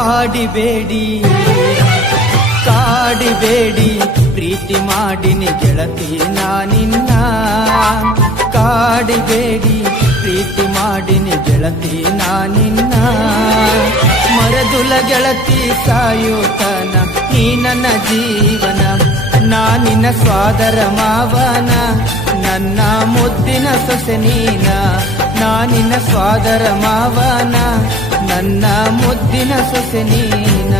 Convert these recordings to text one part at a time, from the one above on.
ಕಾಡಿಬೇಡಿ ಕಾಡಿಬೇಡಿ ಪ್ರೀತಿ ಮಾಡಿನಿ ಗೆಳತಿ ನಾನಿನ್ನ ಕಾಡಿಬೇಡಿ ಪ್ರೀತಿ ಮಾಡಿನಿ ಗೆಳತಿ ನಾನಿನ್ನ ಮರದುಲ ಗೆಳತಿ ಸಾಯುತನ ನೀ ನನ್ನ ಜೀವನ ನಾನಿನ್ನ ಸ್ವಾದರ ಮಾವನ ನನ್ನ ಮುದ್ದಿನ ಸೊಸೆ ನೀನ ನಾನಿನ್ನ ಸ್ವಾದರ ಮಾವನ ನನ್ನ ಮುದ್ದಿನ ಸೊಸೆ ನೀನ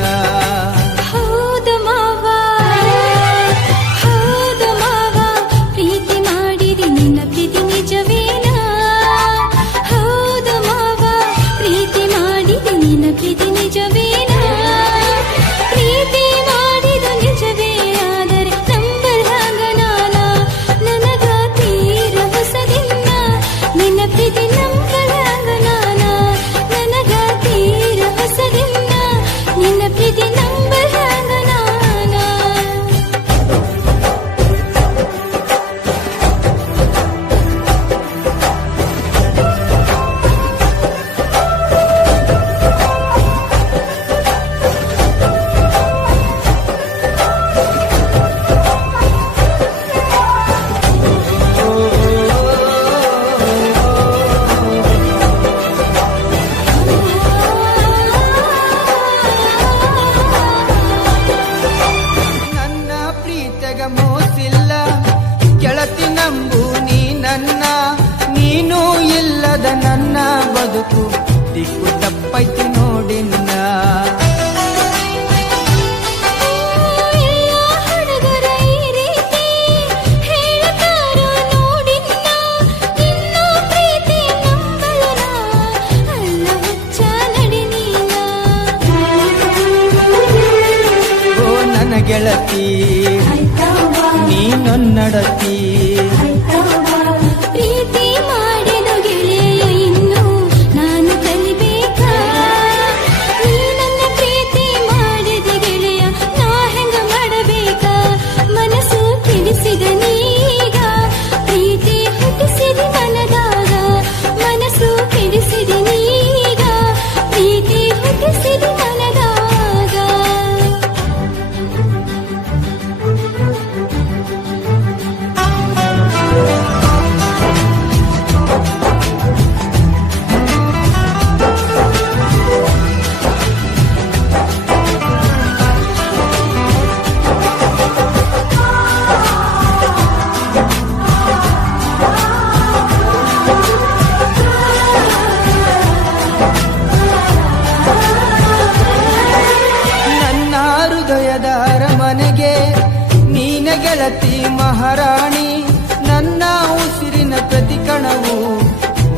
ಮೋಸಿಲ್ಲ ಗೆಳತಿ ನಂಬು ನೀ ನನ್ನ ನೀನು ಇಲ್ಲದ ನನ್ನ ಬದುಕು ದಿಕ್ಕು ತಪ್ಪೈತಿ ನೋಡಿನ್ನ ಓ ನನ್ನ ಗೆಳತಿ ನೀನೊನ್ನಡತಿ ಪ್ರೀತಿ ಮಾಡಿದ ಗೆಳೆಯ ಇನ್ನು ನಾನು ಕಲಿಬೇಕಾ ನೀ ನನ್ನ ಪ್ರೀತಿ ಮಾಡಿದ ಗೆಳೆಯ ನಾ ಹೆಂಗ ಮಾಡಬೇಕಾ ಮನಸ್ಸು ತಿಳಿಸಿದ ನೀಗ ಪ್ರೀತಿ ಹುಟ್ಟಿಸಿದ ಮನದಾಗ ಮನಸ್ಸು ತಿಳಿಸಿದ ನೀಗ ಪ್ರೀತಿ ಹುಟ್ಟಿಸಿದ ಮನದಾಗ ಅರಮನೆಗೆ ನೀನ ಗೆಳತಿ ಮಹಾರಾಣಿ ನನ್ನ ಉಸಿರಿನ ಪ್ರತಿ ಕಣವು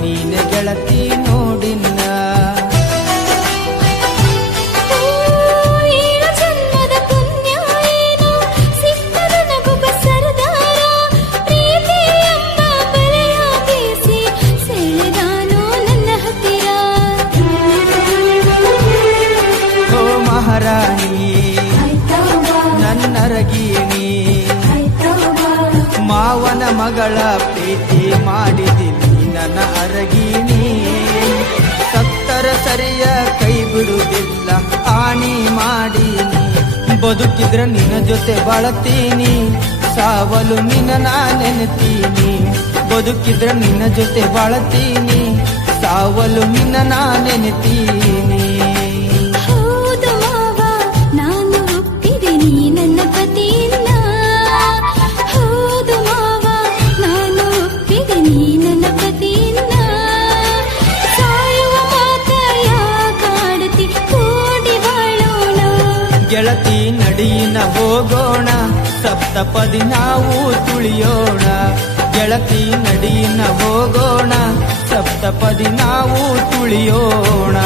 ನೀನ ಗೆಳತಿ ನೋಡಿನ್ನ ಜನ್ಮದ ಪುಣ್ಯ ಏನು ಸಿಕ್ಕದ ನಗುಬ ಸರದಾರ ಪ್ರೀತಿ ಎಂಬ ಬಲೆಯ ಬೀಸಿ ಸೆಳೆದಾನೋ ನನ್ನ ಹತ್ತಿರ ಓ ಮಹಾರಾಣಿ ನನ್ನರಗೀಣಿ ಮಾವನ ಮಗಳ ಪ್ರೀತಿ ಮಾಡಿದಿನಿ ನನ್ನ ಅರಗೀಣಿ ಸತ್ತರ ಸರಿಯ ಕೈ ಬಿಡುವುದಿಲ್ಲ ಆಣಿ ಮಾಡೀನಿ ಬದುಕಿದ್ರ ನಿನ್ನ ಜೊತೆ ಬಾಳತೀನಿ ಸಾವಲು ನಿನ್ನ ನಾ ನೆನೆತೀನಿ ಬದುಕಿದ್ರ ನಿನ್ನ ಜೊತೆ ಬಾಳತೀನಿ ಸಾವಲು ನಿನ್ನ ನಾ ನೆನೆತೀನಿ ನನ್ನ ಪತಿಯನ್ನ ಹೌದು ಮಾವ ನಾನು ಒಪ್ಪಿದ್ದೀನಿ ನನ್ನ ಪತಿಯನ್ನ ಸಾಯುವ ಮಾತ ಯಾಕಾಡತಿ ಕೂಡಿ ಬಾಳೋಣ ಗೆಳತಿ ನಡಿಯಿನ ಹೋಗೋಣ ಸಪ್ತಪದಿ ನಾವು ತುಳಿಯೋಣ ಗೆಳತಿ ನಡಿಯಿನ ಹೋಗೋಣ ಸಪ್ತಪದಿ ನಾವು ತುಳಿಯೋಣ